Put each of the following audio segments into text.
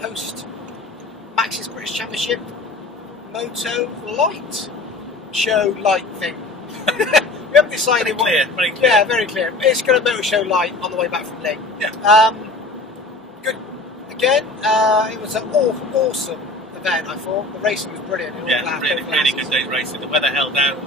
post Maxxis British Championship MOTO Lite Show Lite thing. We haven't decided what. Very clear. Yeah, very clear. It's got a MOTO Show Lite on the way back from Lyng. Yeah. Good. Again, it was an awesome event. I thought the racing was brilliant. Yeah, really good day's racing. The weather held out.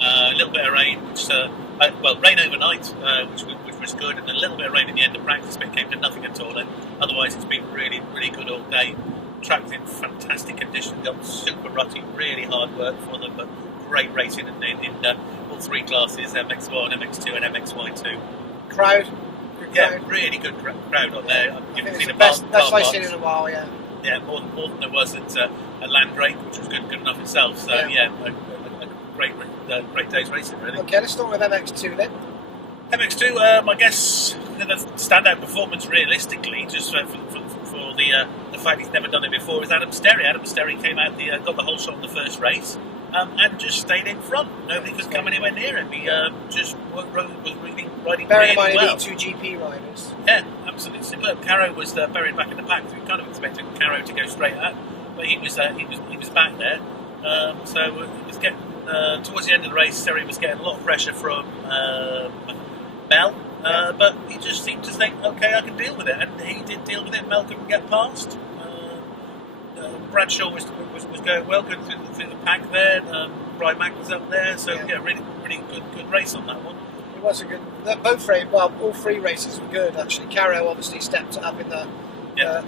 A little bit of rain, which rain overnight, which was good, and a little bit of rain in the end of practice, but it came to nothing at all. And otherwise, it's been really good all day. Track was in fantastic condition. Got super rutty, really hard work for them, but great racing in all three classes: MX1, MX2, and MXY2. Crowd. Yeah, really good crowd on there. It's the best I've seen in a while. Yeah. Yeah, more than there was at Landrake, which was good enough itself. So yeah, great day's racing, really. Okay, let's start with MX2 then. MX2, I guess the standout performance realistically, just for the fact he's never done it before, is Adam Sterry. Adam Sterry came out, got the whole shot in the first race, and just stayed in front. Nobody could come anywhere near him. He just was riding Bearing really in mind well. 2 GP riders. Yeah, absolutely superb. Caro was buried back in the pack. So we kind of expected Caro to go straight out, but he was back there. So it was getting towards the end of the race. Sterry was getting a lot of pressure from Mel, but he just seemed to think, okay, I can deal with it, and he did deal with it. Mel couldn't get past. Bradshaw was going well, good through the pack there. Brian Mack was up there, so yeah, really good race on that one. It was a good. All three races were good actually. Caro obviously stepped up in the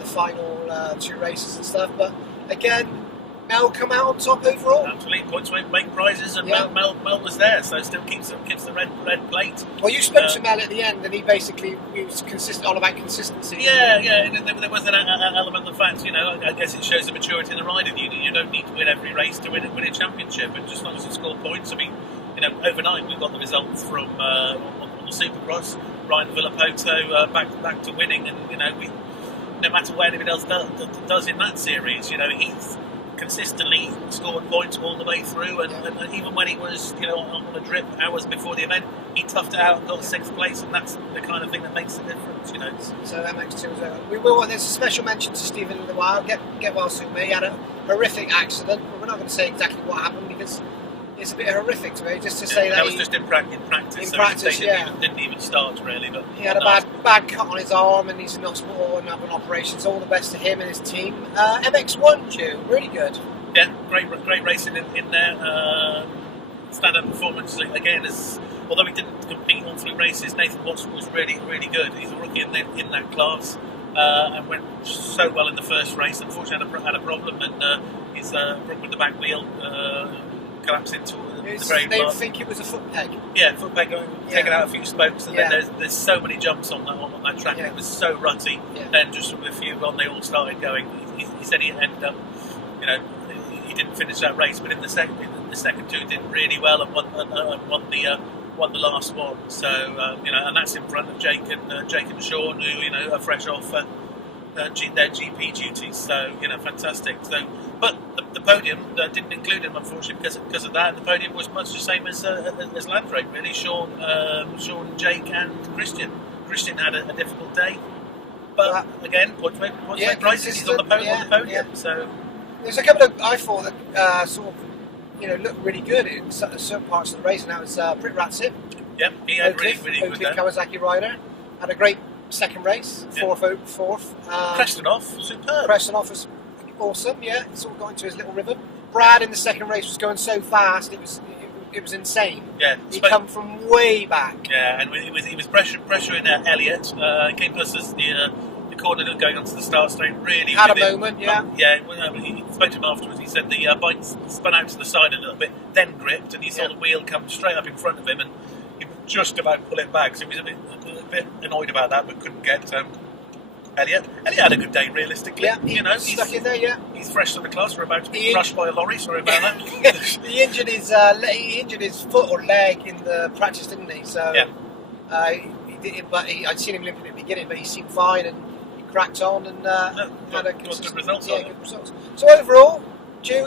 final 2 races and stuff, but again, Mel come out on top overall. Absolutely, points make prizes, and Mel was there, so still keeps the red plate. Well, you spoke to Mel at the end, and he was consistent all about consistency. Yeah, and there was an element of the fact, I guess it shows the maturity in the riding. You don't need to win every race to win a championship, and just as long as you score points. I mean, overnight we got the results from on the Supercross. Ryan Villapoto back to winning, and no matter what anybody else does in that series, he's consistently scored points all the way through, and even when he was on a drip hours before the event, he toughed it out and got 6th place, and that's the kind of thing that makes the difference. So MX2 was over. We will. There's a special mention to Stephen in the Wild. Get well soon, mate. He had a horrific accident, but we're not going to say exactly what happened because it's a bit horrific to me. Just to say that was just in practice. In practice, didn't even start really. But he had a bad cut on his arm, and he's in hospital and having operations. All the best to him and his team. MX1, Joe, really good. Yeah, great racing in there. Stand-up performance again. Although he didn't compete on 3 races, Nathan Watts was really good. He's a rookie in that class, and went so well in the first race. Unfortunately, had a problem, and he's broke with the back wheel. Collapsed into the very They think it was a foot peg. Yeah, foot peg taking out a few spokes, and then there's so many jumps on that track. And it was so rutty. Then just from a few on, they all started going. He said he ended up, he didn't finish that race, but in the second 2 did really well and won the last one. So and that's in front of Jake and Sean, who are fresh off their GP duties. So fantastic. So, but the podium didn't include him, unfortunately, because of that. The podium was much the same as Landrake, really. Sean, Jake, and Christian. Christian had a difficult day, but again, points make prizes. He's on the podium. Yeah. So there's a couple of I thought that looked really good in certain parts of the race, and that was Brit Ratsit. Yeah, he had really good day. Kawasaki rider had a great second race, fourth. Prestonhoff, superb. Prestonhoff was awesome. Yeah, he sort of got into his little rhythm. Brad in the second race was going so fast, it was insane. Yeah, he come from way back. Yeah, and he was pressuring Elliott. Came past the corner going onto the start straight. Really had a moment. Yeah. He spoke to him afterwards. He said the bike spun out to the side a little bit, then gripped, and he saw the wheel come straight up in front of him, and he just about pull it back. So he was a bit annoyed about that, but couldn't get Elliott. Elliott had a good day, realistically. Yeah, he's stuck in there. Yeah, he's fresh to the class. We're about to be crushed by a lorry. Sorry about that. He injured his foot or leg in the practice, didn't he? So he did, but I'd seen him limping at the beginning, but he seemed fine and he cracked on and had good results. Yeah, good results. So overall,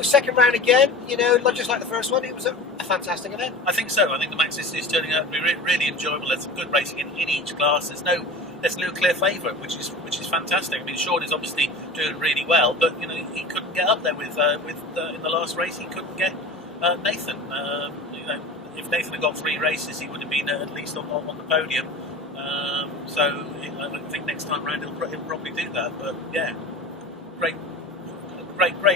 second round again. Just like the first one, it was a fantastic event. I think so. I think the Maxxis is turning out to be really enjoyable. There's some good racing in each class. There's no there's no clear favourite, which is fantastic. I mean, Sean is obviously doing really well, but you know he couldn't get up there with in the last race. He couldn't get Nathan. You know, if Nathan had got 3 races, he would have been at least on the podium. So I think next time round he'll probably do that. But yeah, great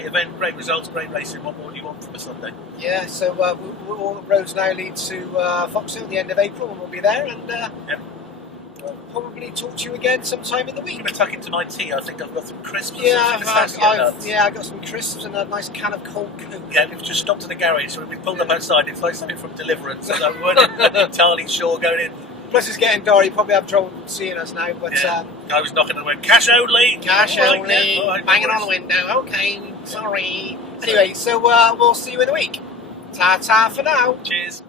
event, great results, great racing. What more do you want from a Sunday? Yeah, so all the roads now lead to Foxhill at the end of April, and we'll be there, and we'll probably talk to you again sometime in the week. I'm going to tuck into my tea. I think I've got some crisps. I've got some crisps and a nice can of cold Coke. Yeah, we've just stopped at the garage, so we pulled up outside. It's like something from Deliverance. So we weren't entirely sure going in. Plus, it's getting dark. You probably have trouble seeing us now. But guy was knocking on the window. Cash only. Cash only. Banging on the window. Okay, sorry. Anyway, so we'll see you in a week. Ta-ta for now. Cheers.